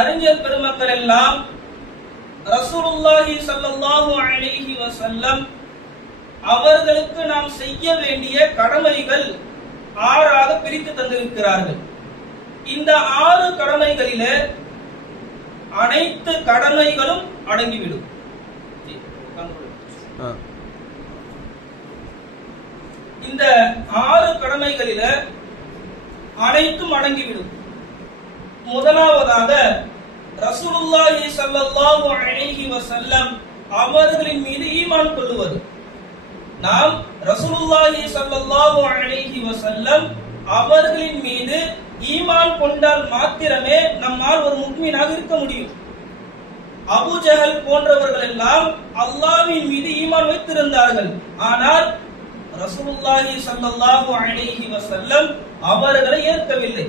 அறிஞர் பெருமக்கள் எல்லாம் ரசூலுல்லாஹி ஸல்லல்லாஹு அலைஹி வஸல்லம் அவர்களுக்கு நாம் செய்ய வேண்டிய கடமைகள் 6ஆக பிரித்து தந்திருக்கிறார்கள். இந்த 6 கடமைகளிலே அனைத்து கடமைகளும் அடங்கிவிடும். இந்த 6 கடமைகளில அனைத்தும் அடங்கிவிடும். முதலாவதாக ரசூலுல்லாஹி ஸல்லல்லாஹு அலைஹி வஸல்லம் அவர்களின் மீது ஈமான் கொள்ளுவது. நாம் ரசூலுல்லாஹி ஸல்லல்லாஹு அலைஹி வஸல்லம் அவர்களின் மீது ஈமான் கொண்டால் மாத்திரமே நம்மால் ஒரு முஃமினாக இருக்க முடியும். அபூ ஜஹல் போன்றவர்கள் எல்லாம் அல்லாஹ்வின் மீது ஈமான் வைத்திருந்தார்கள். ஆனால் ரசூலுல்லாஹி ஸல்லல்லாஹு அலைஹி வஸல்லம் அவர்களை ஏற்கவில்லை.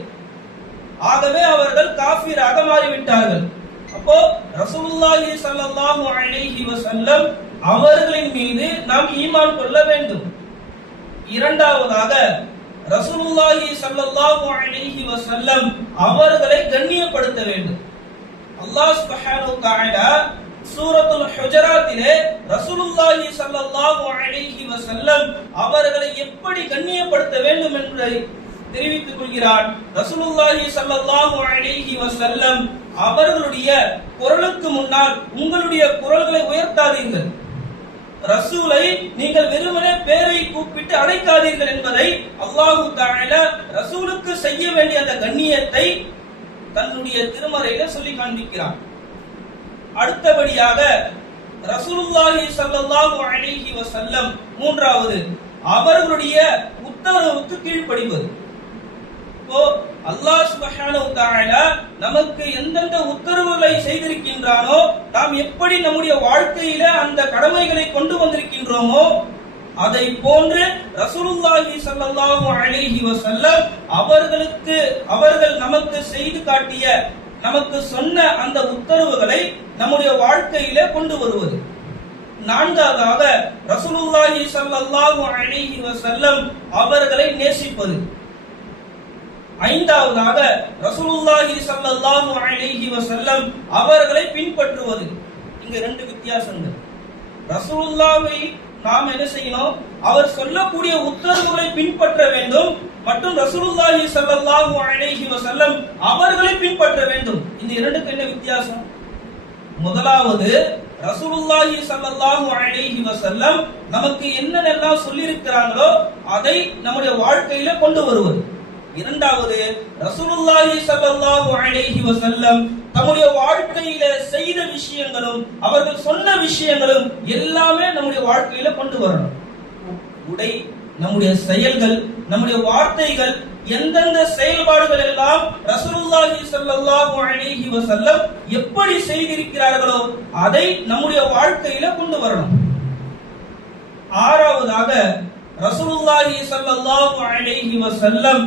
ஆகவே அவர்கள் காஃபிராக மாறிவிட்டார்கள். அப்போ ரசூலுல்லாஹி ஸல்லல்லாஹு அலைஹி வஸல்லம் அவர்களின் மீது நாம் ஈமான் கொள்ள வேண்டும். இரண்டாவதாக ரசூலுல்லாஹி ஸல்லல்லாஹு அலைஹி வஸல்லம் அவர்களை கண்ணியப்படுத்த வேண்டும். அல்லாஹ் சுப்ஹானஹு வ தஆலா சூரத்துல் ஹுஜராத்திலே ரசூலுல்லாஹி ஸல்லல்லாஹு அலைஹி வஸல்லம் அவர்களை எப்படி கண்ணியப்படுத்த வேண்டும் என்பதை தெரிவித்துக் கொள்கிறார். ரசூலுல்லாஹி ஸல்லல்லாஹு அலைஹி வஸல்லம் அவர்களுடைய குரலுக்கு முன்னால் உங்களுடைய குரல்களை உயர்த்தாதீர்கள். ரசூலை நீங்கள் வெறுமனே பேரை கூப்பிட்டு அழைக்காதீர்கள் என்பதை அல்லாஹ் தஆலா ரசூலுக்கு செய்ய வேண்டிய அந்த கண்ணியத்தை தன்னுடைய திருமறையில சொல்லி காண்பிக்கிறார். அடுத்தபடியாக ரசூலுல்லாஹி ஸல்லல்லாஹு அலைஹி வஸல்லம் மூன்றாவது அவர்களுடைய உத்தரவுக்கு கீழ்ப்படிவது. அல்லாஹ் சுப்ஹானஹு வ தஆலா நமக்கு எந்தெந்த உத்தரவுகளை செய்திருக்கின்றானோ நாம் எப்படி நம்முடைய வாழ்க்கையில அந்த கடமைகளை கொண்டு வந்திருக்கின்றோமோ அதை போன்று ரசூலுல்லாஹி ஸல்லல்லாஹு அலைஹி வஸல்லம் அவர்கள் நமக்கு செய்து காட்டிய நமக்கு சொன்ன அந்த உத்தரவுகளை நம்முடைய வாழ்க்கையில கொண்டு வருவது. நான்காவதாக ரசூலுல்லாஹி ஸல்லல்லாஹு அலைஹி வஸல்லம் அவர்களை நேசிப்பது. ஐந்தாவதாக ரசூலுல்லாஹி ஸல்லல்லாஹு அலைஹி வஸல்லம் அவர்களை பின்பற்றுவது. இங்க 2 வித்தியாசங்கள். ரசூலுல்லாஹை நாம் என்ன செய்யணும்? அவர் சொல்லக்கூடிய உத்தரவுகளை பின்பற்ற வேண்டும் மற்றும் ரசூலுல்லாஹி ஸல்லல்லாஹு அலைஹி வஸல்லம் அவர்களை பின்பற்ற வேண்டும். இந்த 2க்கு என்ன வித்தியாசம்? முதலாவது ரசூலுல்லாஹி ஸல்லல்லாஹு அலைஹி வஸல்லம் நமக்கு என்னென்னலாம் சொல்லி இருக்கிறாங்களோ அதை நம்முடைய வாழ்க்கையில கொண்டு வருவது. இரண்டாவது ரசூலுல்லாஹி ஸல்லல்லாஹு அலைஹி வஸல்லம் நம்முடைய வாழ்க்கையில செய்த விஷயங்களும் அவர்கள் சொன்ன விஷயங்களும் எல்லாமே நம்முடைய வாழ்க்கையில கொண்டு வரணும். உடை, நம்முடைய செயல்கள், நம்முடைய வார்த்தைகள், எந்தெந்த செயல்பாடுகள் எல்லாம் ரசூலுல்லாஹி ஸல்லல்லாஹு அலைஹி வஸல்லம் எப்படி செய்திருக்கிறார்களோ அதை நம்முடைய வாழ்க்கையில கொண்டு வரணும். ஆறாவதாக ரசூலுல்லாஹி ஸல்லல்லாஹு அலைஹி வஸல்லம்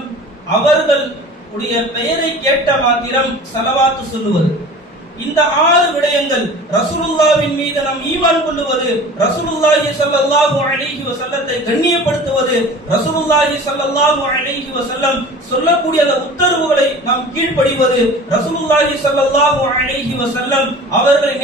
அவர்களுடைய பெயரை கேட்ட மாத்திரம் ஸலவாத்து சொல்லுவது. இந்த 6 விடயங்கள் ரசூலுல்லாஹ்வின் மீது நாம் ஈமான் கொள்ளுவது, ரசூலுல்லாஹி ஸல்லல்லாஹு அலைஹி வஸல்லத்தை கண்ணியப்படுத்துவது, ரசூலுல்லாஹி ஸல்லல்லாஹு அலைஹி வஸல்லம் சொல்லக்கூடிய அந்த உத்தரவுகளை நாம் கீழ்ப்படிவது, ரசூலுல்லாஹி ஸல்லல்லாஹு அலைஹி வஸல்லம் அவர்களை